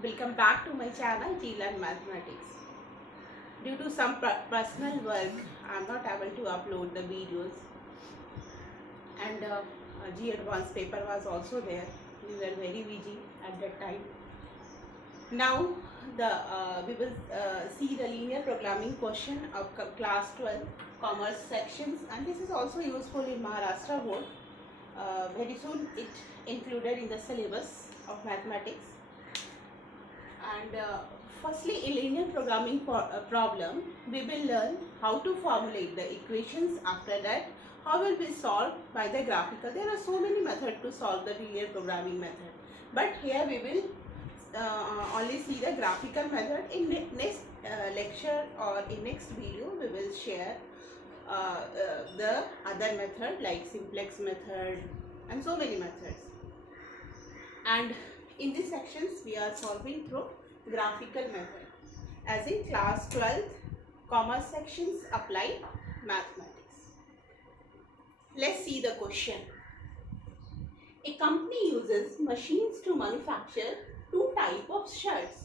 Welcome back to my channel GLearn Mathematics. Due to some personal work, I am not able to upload the videos, and G Advanced paper was also there. We were very busy at that time. Now we will see the linear programming question of class 12 commerce sections, and this is also useful in Maharashtra board. Very soon it included in the syllabus of mathematics. And firstly, in linear programming problem, we will learn how to formulate the equations. After that, how will be solved by the graphical. There are so many methods to solve the linear programming method, but here we will only see the graphical method. In next lecture or in next video, we will share the other method like simplex method and so many methods. And in these sections we are solving through graphical method, as in class 12th commerce sections applied mathematics. Let's see the question. A company uses machines to manufacture two types of shirts,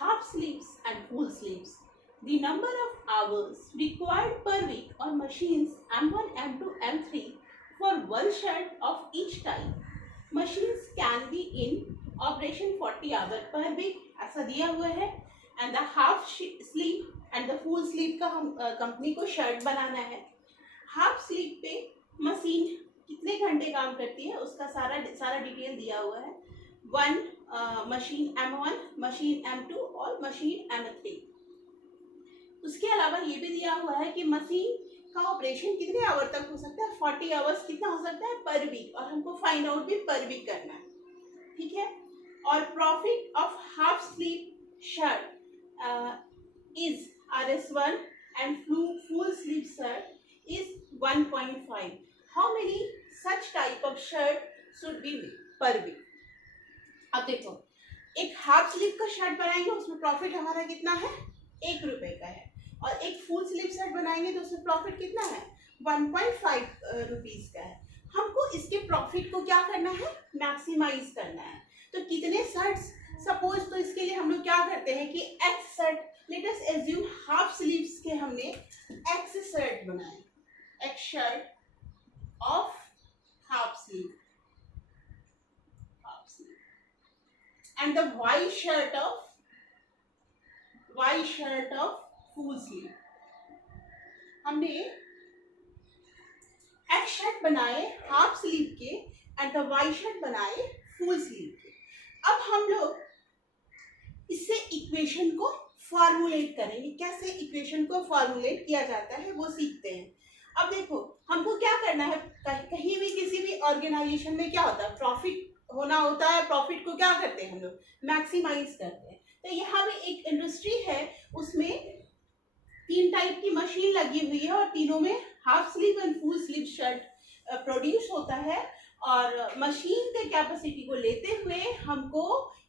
half sleeves and full sleeves. The number of hours required per week on machines M1, M2, M3 for one shirt of each type. Machines can be in operation 40 hour per week ऐसा दिया हुआ है, and the half sleeve and the full sleeve का हम company को shirt बनाना है. Half sleeve पे machine कितने घंटे काम करती है उसका सारा डिटेल दिया हुआ है. One machine M1, machine M2 और मशीन M3. उसके अलावा ये भी दिया हुआ है कि मशीन का ऑपरेशन कितने आवर तक हो सकता है, 40 आवर्स कितना हो सकता है पर वीक, और हमको फाइंड आउट भी पर वीक करना है. ठीक है. और profit of half sleeve shirt is RS1 and full sleeve shirt is 1.5. How many such type of shirt should be per week. अब देखो, एक हाफ स्लीव का शर्ट बनाएंगे उसमें प्रॉफिट हमारा कितना है, 1 रुपए का है, और एक फुल स्लीव शर्ट बनाएंगे तो उसमें प्रॉफिट कितना है, 1.5 रुपीज का है. हमको इसके प्रॉफिट को क्या करना है, मैक्सिमाइज करना है. तो कितने शर्ट्स, सपोज तो इसके लिए हम लोग क्या करते हैं कि x shirt, let us assume half sleeves के हमने एक्स शर्ट बनाए, x shirt of half sleeve and the y shirt of full sleeve. हमने एक्स शर्ट बनाए हाफ स्लीव के एंड द वाई शर्ट बनाए फुल स्लीव के. अब हम लोग इससे इक्वेशन को फॉर्मुलेट करेंगे. कैसे इक्वेशन को फॉर्मुलेट किया जाता है वो सीखते हैं. अब देखो, हमको क्या करना है, कहीं भी किसी भी ऑर्गेनाइजेशन में क्या होता है, प्रॉफिट होना होता है. प्रॉफिट को क्या करते हैं हम लोग, मैक्सिमाइज करते हैं. तो यहाँ भी एक इंडस्ट्री है, उसमें 3 टाइप की मशीन लगी हुई है और तीनों में half sleeve and full sleeve shirt produce होता है. और मशीन के कैपेसिटी को लेते हुए हमको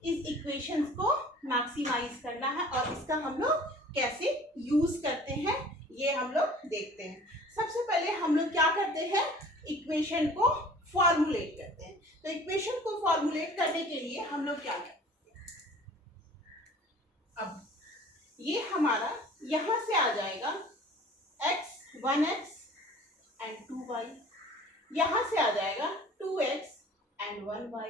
इस इक्वेशंस को मैक्सिमाइज करना है, और इसका हम लोग कैसे यूज करते हैं ये हम लोग देखते हैं. सबसे पहले हम लोग क्या करते हैं, इक्वेशन को फॉर्मुलेट करते हैं. तो इक्वेशन को फॉर्मुलेट करने के लिए हम लोग क्या करते हैं, अब ये हमारा यहां से आ जाएगा x 1x एंड 2y, यहां से आ जाएगा 2x एंड 1y,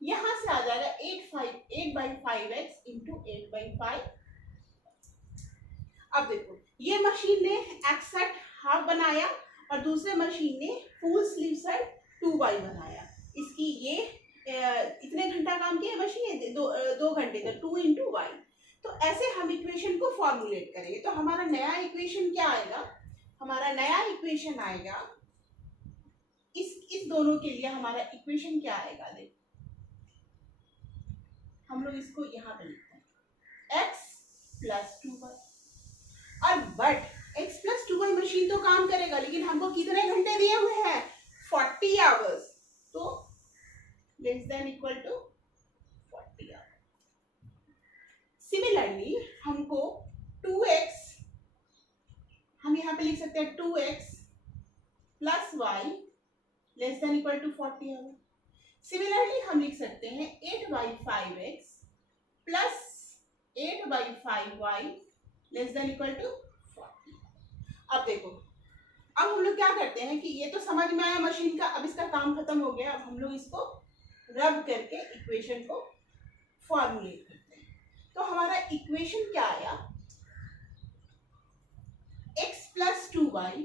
यहां से आ जाएगा 8/5x इंटू 8/5. अब देखो, ये मशीन ने एक्स शर्ट हाफ बनाया और दूसरे मशीन ने फुल स्लीव शर्ट 2y बनाया. इसकी ये इतने घंटा काम किया मशीन, 2 घंटे, तो 2 इंटू वाई. तो ऐसे हम इक्वेशन को फॉर्मुलेट करेंगे. तो हमारा नया इक्वेशन क्या आएगा, हमारा नया इक्वेशन आएगा, इस दोनों के लिए हमारा इक्वेशन क्या आएगा, देखो हम लोग इसको यहाँ पे लिखते हैं x प्लस 2y. और but x plus 2y machine तो काम करेगा, लेकिन हमको कितने घंटे दिए हुए हैं, 40 आवर्स. तो less than equal to 40 hours. Similarly हमको 2x, हम यहाँ पे लिख सकते हैं 2x plus y less than equal to 40 hour. Similarly हम लिख सकते हैं 8/5x plus 8/5y less than equal to 40। अब देखो, अब हम लोग क्या करते हैं कि ये तो समझ में आया मशीन का, अब इसका काम खत्म हो गया। अब हम लोग इसको रब करके इक्वेशन को फॉर्मुलेट करते हैं। तो हमारा इक्वेशन क्या आया, x plus 2y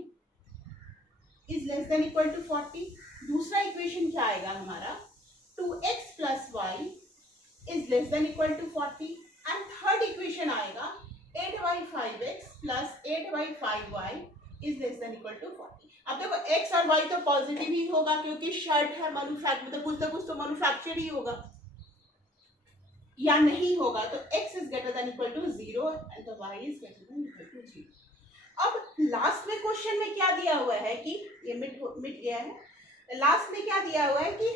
is less than equal to 40। दूसरा इक्वेशन क्या आएगा हमारा, 2x plus y is less than equal to 40। And third equation आएगा 8/5x plus 8/5y is less than equal to 40। अब देखो x और y तो पॉजिटिव ही होगा क्योंकि शर्ट है, मैन्युफैक्चर मतलब कुछ ना कुछ तो मैन्युफैक्चर ही होगा, या नहीं होगा तो x is greater than equal to 0 and the y is greater than equal to 0। अब लास्ट में क्वेश्चन में क्या दिया हुआ है कि ये मिट गया है, लास्ट में क्या दिया हुआ है कि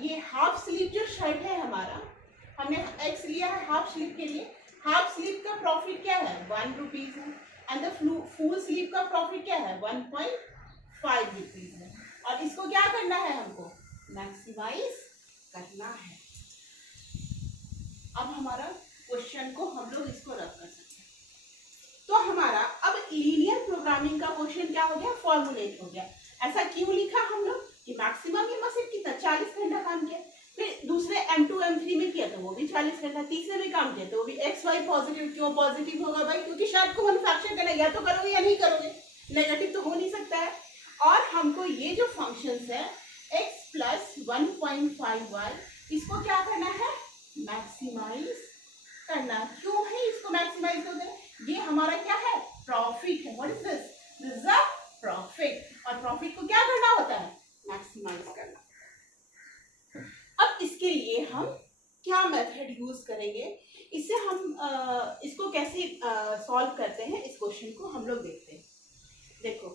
ये हाफ स्लीव जो शर्ट है हमारा, हमने x लिया है हाफ स्लीव के लिए, हाफ स्लीव का प्रॉफिट क्या है 1 रुपीज है, एंड द फुल स्लीव का प्रॉफिट क्या है 1.5 रुपीज है। और इसको क्या करना है, हमको मैक्सिमाइज करना है। अब हमारा क्वेश्चन को हम लोग इसको रख कर सकते हैं। तो हमारा अब लीनियर प्रोग्रामिंग का क्वेश्चन क्या हो गया, फॉर्मुलेट हो गया। ऐसा क्यों लिखा हम लोग कि मैक्सिमम ये मशीन कितना 40 घंटा काम किया, फिर दूसरे M2 M3 में किया तो वो भी 40 घंटा, तीसरे में काम किया तो वो भी XY पॉजिटिव। क्यों पॉजिटिव होगा भाई, क्योंकि शर्ट को मैन्युफैक्चर करना, या तो करोगे या नहीं करोगे, नेगेटिव तो हो नहीं सकता है। और हमको ये जो फंक्शंस है x प्लस 1.5y इसको क्या करना है, मैक्सिमाइज करना। क्यों है इसको मैक्सिमाइज करना, ये हमारा क्या है प्रॉफिट है। What is this, this is a profit. और प्रॉफिट को क्या करना होता है, मैक्सिमाइज करना। अब इसके लिए हम क्या मेथड यूज करेंगे, इससे हम इसको कैसे सॉल्व करते हैं, इस क्वेश्चन को हम लोग देखते हैं। देखो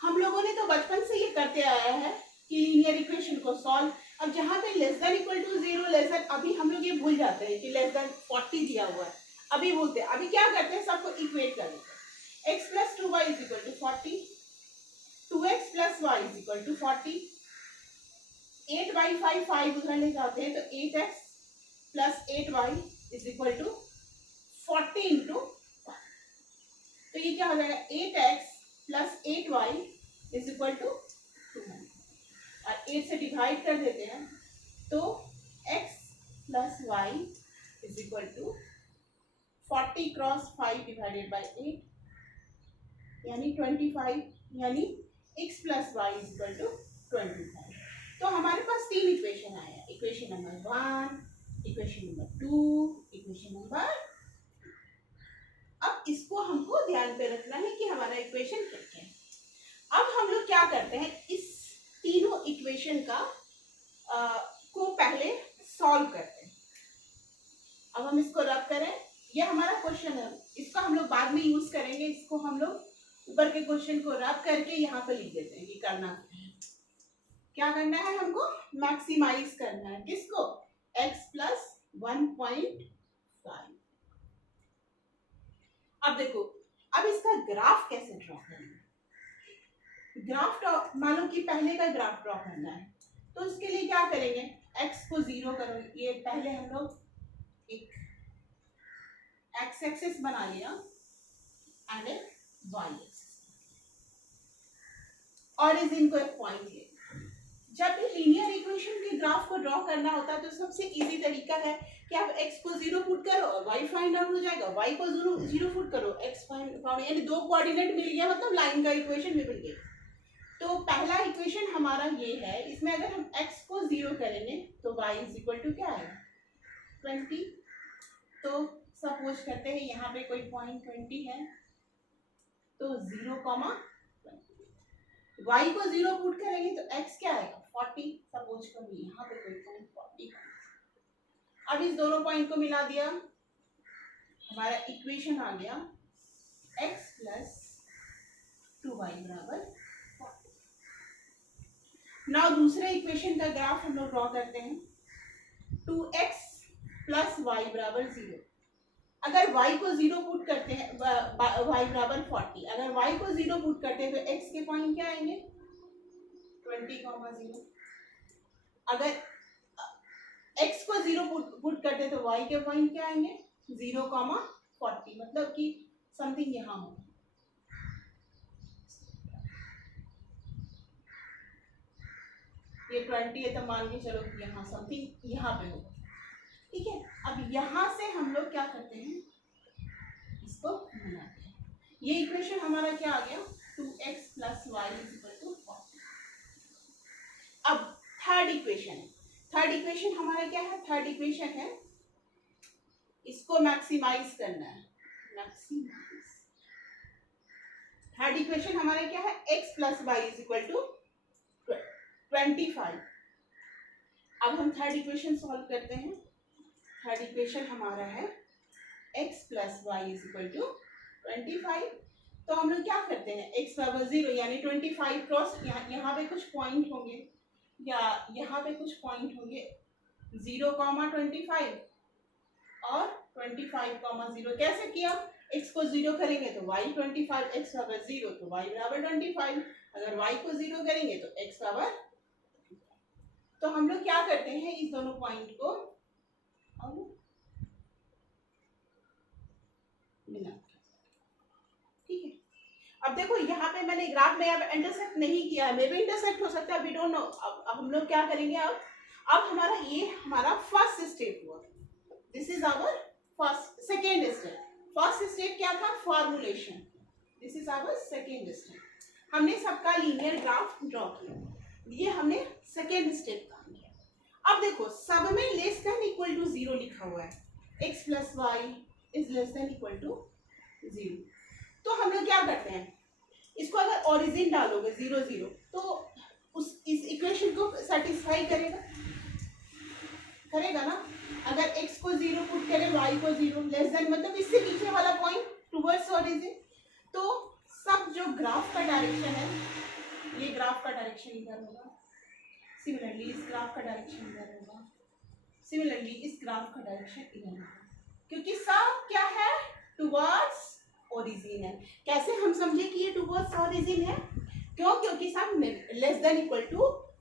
हम लोगों ने तो बचपन से ये करते आया है कि लीनियर इक्वेशन को सॉल्व। अब जहां पे less than equal to 0 less than, अभी हम लोग ये भूल जाते हैं कि लेस देन 40 दिया हुआ है, अभी भूलते हैं। अभी क्या करते हैं, सबको इक्वेट कर देते हैं। x plus 2y is equal to 40, 2x plus y is equal to 40, 8/5 5 उधर ले जाते हैं तो 8x plus 8y is equal to 40 into 5। तो ये क्या हो जाएगा, 8x plus 8y is equal to 200। और 8 से डिवाइड कर देते हैं तो x plus y is equal to 40 cross 5 divided by 8 यानी 25, यानी x plus y is equal to 25। तो हमारे पास तीन इक्वेशन आए हैं, equation number 1, equation number 2, equation number. अब इसको हमको ध्यान पे रखना है कि हमारा इक्वेशन क्या है। अब हम लोग क्या करते हैं, इस तीनों इक्वेशन का को पहले सॉल्व करते हैं। अब हम इसको रब करें, ये हमारा क्वेश्चन है, इसको हम लोग बाद में यूज करेंगे। इसको हम लोग ऊपर के क्वेश्चन को रब करके यहाँ पे लिख देते हैं कि करना क्या करना है, हमको मैक्सिमाइज करना है। किसको, x प्लस 1.5। अब देखो, अब इसका ग्राफ कैसे ड्रॉ करना है। ग्राफ मानो कि पहले का ग्राफ ड्रॉ करना है, तो उसके लिए क्या करेंगे, x को 0 करोगे। ये पहले हम लोग एक x एक्सिस बना लिया एंड एक y एक्सिस, और इस इनको एक पॉइंट ले। जब भी लीनियर इक्वेशन के ग्राफ को ड्रॉ करना होता है तो सबसे इजी तरीका है कि आप x को 0 पुट करो और y फाइंड आउट हो जाएगा, y को 0 पुट करो, x फाइंड, यानी दो कोऑर्डिनेट मिल गया, मतलब लाइन का इक्वेशन भी मिल गया। तो पहला इक्वेशन हमारा ये है, इसमें अगर हम x को 0 करेंगे तो y इज इक्वल टू क्या आएगा 20। तो सपोज करते हैं यहाँ पे कोई पॉइंट 20 है, तो 0, y को 0 पुट करेंगे तो x क्या आएगा 40। सपोज करो यहाँ पे कोई पॉइंट 40। अब इस दोनों पॉइंट को मिला दिया, हमारा इक्वेशन आ गया x प्लस 2y बराबर 40। नाउ दूसरे इक्वेशन का ग्राफ हम लोग ड्रॉ करते हैं। 2x प्लस y बराबर 0। अगर y को 0 पुट करते हैं, y बराबर 40, अगर y को 0 पुट करते हैं तो x के पॉइंट क्या आएंगे 20, 0। अगर जीरो पुट करते तो y के पॉइंट क्या आएंगे 0,40, मतलब कि समथिंग यहाँ हो, ये 20 है तो मान के चलो कि यहाँ समथिंग यहाँ पे होगा, ठीक है। अब यहाँ से हम लोग क्या करते हैं, इसको बनाते हैं। ये इक्वेशन हमारा क्या आ गया 2x + y = 40। अब थर्ड इक्वेशन हमारा क्या है, थर्ड इक्वेशन है, इसको मैक्सिमाइज करना है, मैक्सिमाइज। थर्ड इक्वेशन हमारा क्या है, x + y = 25। अब हम थर्ड इक्वेशन सॉल्व करते हैं। थर्ड इक्वेशन हमारा है x + y = 25। तो हम लोग क्या करते हैं, x = 0 यानी 25 क्रॉस, यहाँ पे कुछ पॉइंट होंगे या यहाँ पे कुछ पॉइंट होंगे 0,25 और 25,0। कैसे किया, x को 0 करेंगे तो y 25, x = 0 तो y = 25, अगर y को 0 करेंगे तो x = तो हम लोग क्या करते हैं, इस दोनों पॉइंट को मिला, ठीक है। अब देखो यहाँ पे मैंने ग्राफ में अब इंटरसेक्ट नहीं किया है, मे भी इंटरसेक्ट हो सकता है, वी डोंट नो। अब हम लोग क्या करेंगे, अब हमारा ये हमारा फर्स्ट स्टेप हुआ, this is our first second step. First step क्या था, formulation, this is our second step. हमने सबका लीनियर ग्राफ ड्रॉ किया, ये हमने सेकेंड स्टेप काम किया। अब देखो सब में <= 0 लिखा हुआ है, x + y <= 0। तो हम लोग क्या करते हैं, इसको अगर ओरिजिन डालोगे 0 0 तो इस इक्वेशन को सेटिस्फाई करेगा ना। अगर x को 0 पुट करें, y को 0 मतलब इससे नीचे वाला पॉइंट टुवर्ड्स ओरिजिन, तो सब जो ग्राफ का डायरेक्शन है, ये ग्राफ का डायरेक्शन इधर होगा, सिमिलरली इस ग्राफ का डायरेक्शन इधर होगा, सिमिलरली इस ग्राफ का डायरेक्शन इधर होगा, क्योंकि सब क्या है, टुवर्ड्स ओरिजिन है। कैसे हम समझे कि ये टुवर्ड्स ओरिजिन है, क्यों, क्योंकि सब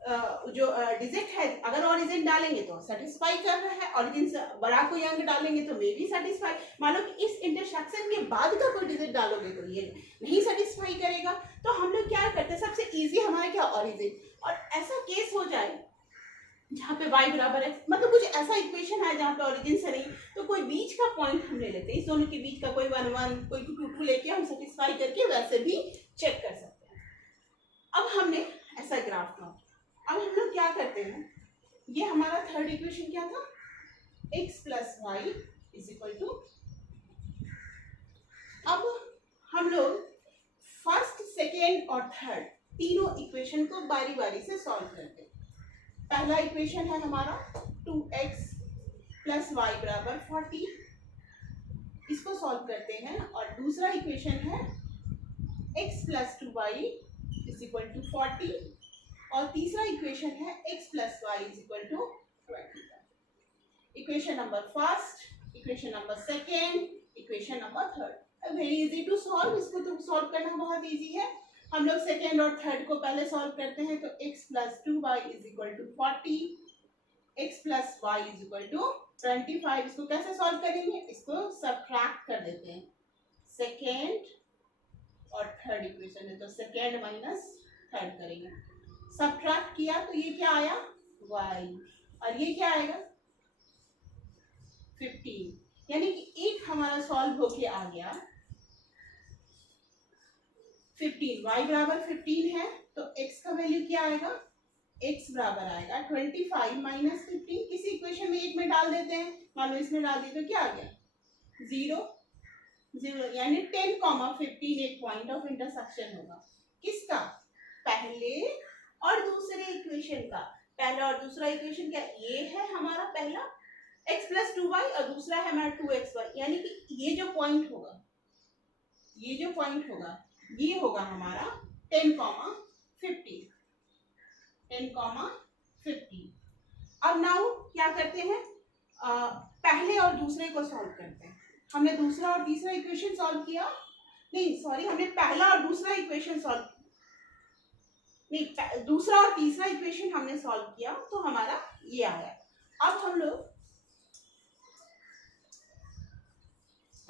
<= जो डिजिट है, अगर ओरिजिन डालेंगे तो सेटिस्फाई कर रहा है, ओरिजिन से बड़ा कोई अंक डालेंगे तो मे भी सेटिस्फाई। मान लो कि इस इंटरसेक्शन के बाद का कोई डिजिट डालोगे तो ये नहीं सेटिस्फाई करेगा। तो हम लोग क्या करते हैं, सबसे इजी हमारा क्या, ओरिजिन। और ऐसा केस हो जाए जहाँ पे y = x, मतलब कुछ ऐसा इक्वेशन है जहाँ पे ओरिजिन से नहीं, तो कोई बीच का पॉइंट हम ले लेते हैं, इस दोनों के बीच का कोई 1 1 कोई 2 2 लेके हम सेटिस्फाई करके वैसे भी चेक कर सकते हैं। अब हमने ऐसा ग्राफ ड्रॉ किया। अब हम लोग क्या करते हैं, ये हमारा थर्ड इक्वेशन क्या था, x + y = अब हम लोग फर्स्ट सेकेंड और थर्ड तीनों इक्वेशन को बारी बारी से सॉल्व करते हैं। पहला इक्वेशन है हमारा 2x + y = 40, इसको सॉल्व करते हैं। और दूसरा इक्वेशन है x + 2y = 40, और तीसरा इक्वेशन है x + y = 20। Equation number first, equation number second, equation number third, very easy to solve. इसको तो सॉल्व करना बहुत इजी है। हम लोग सेकेंड और थर्ड को पहले सॉल्व करते हैं। तो x + 2y = 40, x + y = 25। इसको कैसे सॉल्व करेंगे, इसको सबट्रैक्ट कर देते हैं। सेकेंड और थर्ड इक्वेशन है तो सेकेंड माइनस थर्ड करेंगे, सबट्रैक्ट किया तो ये क्या आया y, और ये क्या आएगा 15, यानी कि एक हमारा सॉल्व होके आ गया 15। y = 15 है तो x का वैल्यू क्या आएगा, x बराबर आएगा 25 - 15। किसी इक्वेशन में एक में डाल देते हैं, मान लो इसमें डाल दिए तो क्या आ गया 0 0, यानी 10,15 एक पॉइंट ऑफ इंटरसेक्शन होगा। किसका, पहले और दूसरे इक्वेशन का। पहला और दूसरा इक्वेशन क्या, ये है हमारा पहला x + 2y और दूसरा है हमारा 2xy, यानी कि ये जो पॉइंट होगा, ये जो पॉइंट होगा ये होगा हमारा 10,15। 10,15। अब नाउ क्या करते हैं, पहले और दूसरे को सॉल्व करते हैं। हमने दूसरा और तीसरा इक्वेशन सॉल्व किया, नहीं सॉरी, हमने पहला और दूसरा इक्वेशन सॉल्व, नहीं दूसरा और तीसरा इक्वेशन हमने सॉल्व किया तो हमारा ये आया। अब हम लोग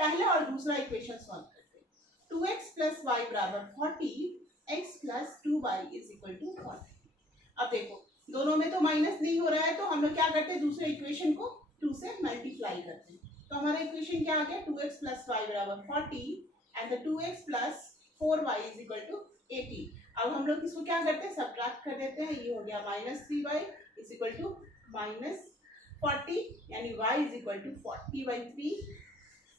पहले और दूसरा इक्वेशन सॉल्व करते हैं। 2x प्लस वाई बराबर 40, x plus 2y is equal to 40। अब देखो दोनों में तो माइनस नहीं हो रहा है, तो हम लोग क्या करते हैं, दूसरे इक्वेशन को 2 से मल्टीप्लाई करते हैं। तो हमारा इक्वेशन क्या आ गया, 2x प्लस वाई बराबर 40 and the 2x plus 4y is equal to 80। अब हम लोग इसको क्या करते हैं, सब्ट्रैक्ट कर देते हैं। ये हो गया minus 3y is equal to minus 40, यानी y इज इक्वल टू 40/3।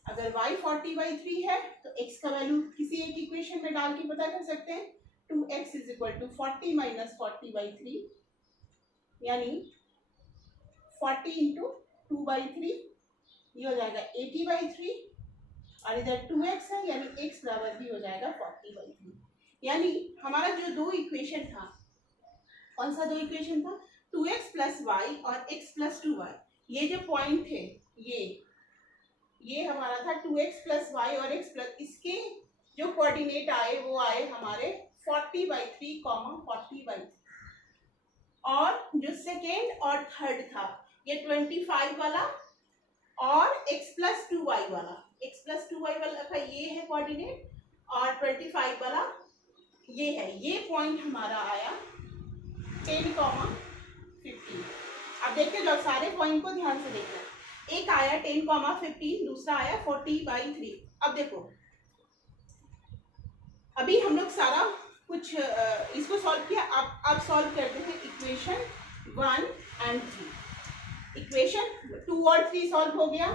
अगर y 40/3 है तो x का वैल्यू किसी एक इक्वेशन में डाल के पता कर सकते हैं। 2x is equal to 40 minus 40/3, यानी 40 इंटू 2/3, ये हो जाएगा 80/3, और इधर 2x है यानी x बराबर भी हो जाएगा 40/3। यानी हमारा जो दो इक्वेशन था, कौन सा दो इक्वेशन था, 2x प्लस वाई और x प्लस 2y, ये जो पॉइंट थे ये हमारा था 2x प्लस वाई और x प्लस, इसके जो कोऑर्डिनेट आए वो आए हमारे 40/3, 40/3, और जो सेकेंड और थर्ड था ये 25 वाला और x प्लस 2y वाला, x प्लस 2y वाला का ये है कोऑर्डिनेट, और 25 वाला ये है। ये पॉइंट हमारा आया 10,15। अब देखते जाओ, सारे पॉइंट को ध्यान से देखना। एक आया 10,15, दूसरा आया 40/3। अब देखो अभी हम लोग सारा कुछ इसको सॉल्व किया। अब सॉल्व करते हैं इक्वेशन 1 एंड 3। इक्वेशन 2 और 3 सॉल्व हो गया,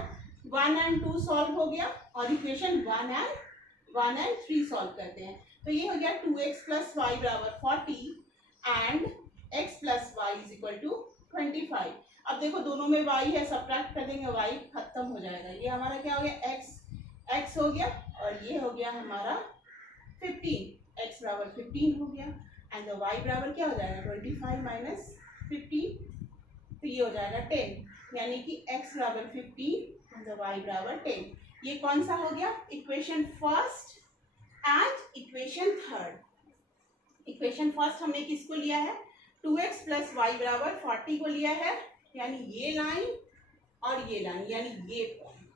1 एंड 2 सॉल्व हो गया, और इक्वेशन 1 एंड 3 सॉल्व करते हैं। तो ये हो गया 2x प्लस वाई बराबर 40 and x plus y is equal to 25। अब देखो दोनों में y है, सब्ट्रैक्ट कर देंगे, y खत्म हो जाएगा। ये हमारा क्या हो गया, x हो गया, और ये हो गया हमारा 15, x बराबर 15 हो गया, एंड y बराबर क्या हो जाएगा 25 माइनस 15, तो ये हो जाएगा 10, यानी कि x बराबर 15 एंड y बराबर 10। ये कौन सा हो गया, equation first and equation third. Equation first हमने किसको लिया है, 2x प्लस वाई बराबर 40 को लिया है, यानी ये लाइन और ये लाइन, यानी ये पॉइंट,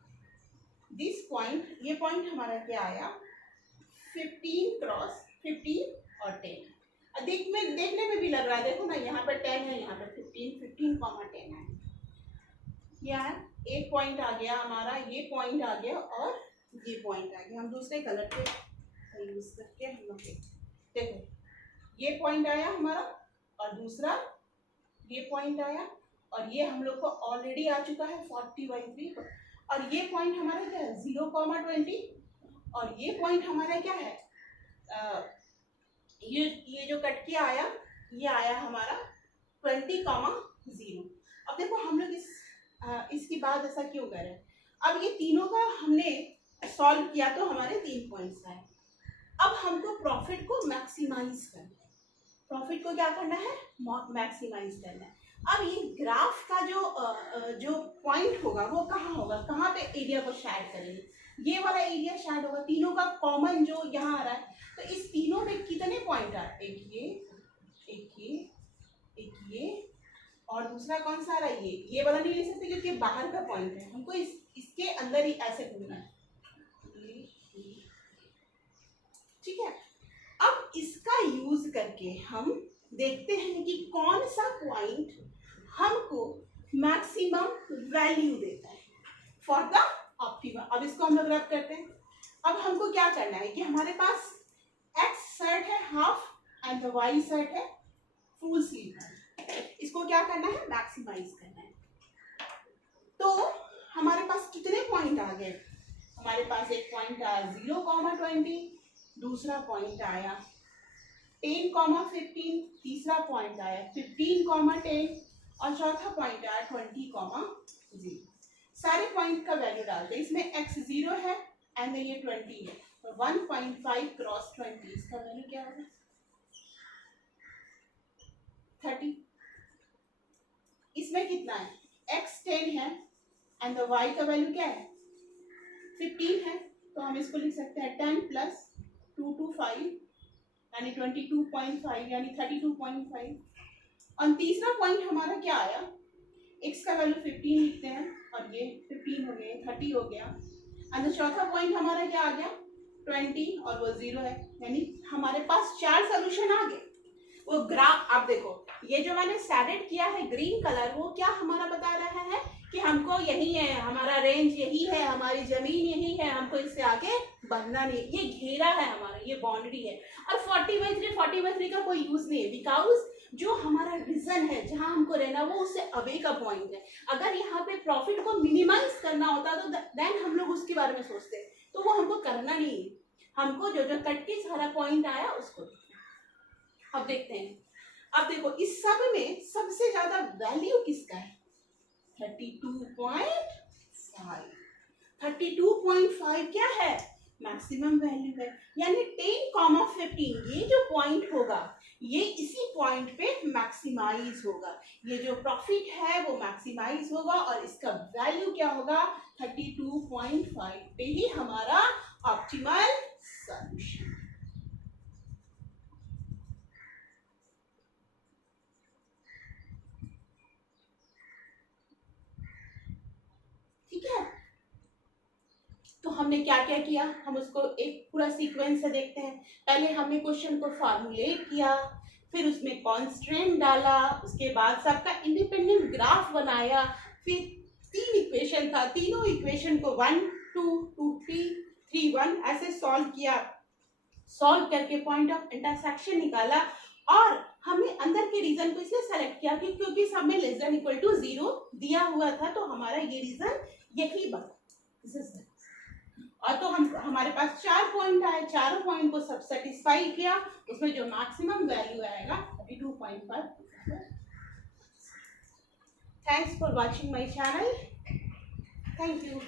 दिस पॉइंट, ये पॉइंट हमारा क्या आया 15 क्रॉस 15 और 10। देखने में भी लग रहा है, देखो ना यहाँ पर 10 है, यहाँ पर 15 है। क्या है, एक पॉइंट आ गया हमारा, ये पॉइंट आ गया और ये पॉइंट आ गया। हम दूसरे कलर के यूज करके हम लोग देखो, ये पॉइंट आया हमारा और दूसरा ये पॉइंट आया, और ये हम लोग को ऑलरेडी आ चुका है 40/3, और ये पॉइंट हमारा क्या है 0,20, और ये पॉइंट हमारा क्या है ये जो कट के आया, ये आया हमारा 20,0। अब देखो हम लोग इसके बाद ऐसा क्यों कर रहे हैं। अब ये तीनों का हमने सॉल्व किया तो हमारे 3 पॉइंट्स आए। अब हमको प्रॉफिट को मैक्सिमाइज करना है, प्रॉफिट को क्या करना है, मैक्सिमाइज करना है। अब ये ग्राफ का जो पॉइंट होगा वो कहाँ होगा, कहाँ पे एरिया को शेड करेंगे, ये वाला एरिया शेड होगा, तीनों का कॉमन जो यहाँ आ रहा है। तो इस तीनों में कितने पॉइंट आ रहे हैं, एक ये और दूसरा कौन सा आ रहा है, ये वाला नहीं ले सकते क्योंकि बाहर का पॉइंट है, हमको इसके अंदर ही ऐसे घूमना है, ठीक है। अब इसका यूज करके हम देखते हैं कि कौन सा पॉइंट हमको मैक्सिमम वैल्यू देता है फॉर द ऑप्टिमम। अब इसको हम लोग रब करते हैं। अब हमको क्या करना है कि हमारे पास x सेट है half and the y set है फुल स्लीव। इसको क्या करना है, मैक्सिमाइज करना है। तो हमारे पास कितने पॉइंट आ गए, हमारे पास एक पॉइंट आया 0,20, दूसरा पॉइंट आया 10,15, तीसरा पॉइंट आया 15,10, और चौथा पॉइंट आया 20,0। सारे पॉइंट का वैल्यू डालते हैं। इसमें x 0 है एंड ये 20 है, तो 1.5 क्रॉस 20, इसका वैल्यू क्या होगा 30। इसमें कितना है, x 10 है एंड द y का वैल्यू क्या है 15 है, तो हम इसको लिख सकते हैं 10 प्लस 2 to 5 यानी 22.5 यानी 32.5। और तीसरा पॉइंट हमारा क्या आया, x का वैल्यू 15 लिखते हैं और ये 15 हो गया, 30 हो गया, एंड चौथा पॉइंट हमारा क्या आ गया 20 और वो 0 है, यानी हमारे पास 4 सोल्यूशन आ गए। वो ग्राफ आप देखो, ये जो मैंने शेडेड किया है ग्रीन कलर, वो क्या हमारा बता रहा है कि हमको यही है, हमारा रेंज यही है, हमारी जमीन यही है, हमको इससे आगे बढ़ना नहीं। ये घेरा है हमारा, ये बाउंड्री है। और 40/3 का कोई यूज नहीं है, बिकॉज जो हमारा रीजन है जहां हमको रहना वो उससे अवे का पॉइंट है। अगर यहाँ पे प्रॉफिट को मिनिमाइज करना होता तो देन हम लोग उसके बारे में सोचते, तो वो हमको करना नहीं है। हमको जो जो कट के सारा पॉइंट आया उसको अब देखते हैं। अब देखो इस सब में सबसे ज्यादा वैल्यू किसका है 32.5। 32.5 क्या है मैक्सिमम वैल्यू है, यानी 10,15 ये जो पॉइंट होगा ये इसी पॉइंट पे मैक्सिमाइज होगा। ये जो प्रॉफिट है वो मैक्सिमाइज होगा और इसका वैल्यू क्या होगा 32.5 पे ही हमारा ऑप्टिमल सॉल्यूशन। ठीक है, तो हमने क्या क्या किया, हम उसको एक पूरा सीक्वेंस से देखते हैं। पहले हमने क्वेश्चन को फॉर्मुलेट किया, फिर उसमें कॉन्स्टेंट डाला, उसके बाद सबका इंडिपेंडेंट ग्राफ बनाया, फिर 3 इक्वेशन था, तीनों इक्वेशन को 1 2 2 3 3 1 ऐसे सॉल्व किया। सॉल्व करके पॉइंट ऑफ इंटरसेक्शन निकाला और हमने अंदर के रीजन को इसलिए सेलेक्ट किया क्योंकि सब में लेस देन इक्वल टू 0 दिया हुआ था, तो हमारा ये रीजन यही बना। और तो हमारे पास 4 पॉइंट आए, चारों पॉइंट को सब सेटिस्फाई किया, उसमें जो मैक्सिमम वैल्यू आएगा 32.5। Thanks for watching my channel, thank you.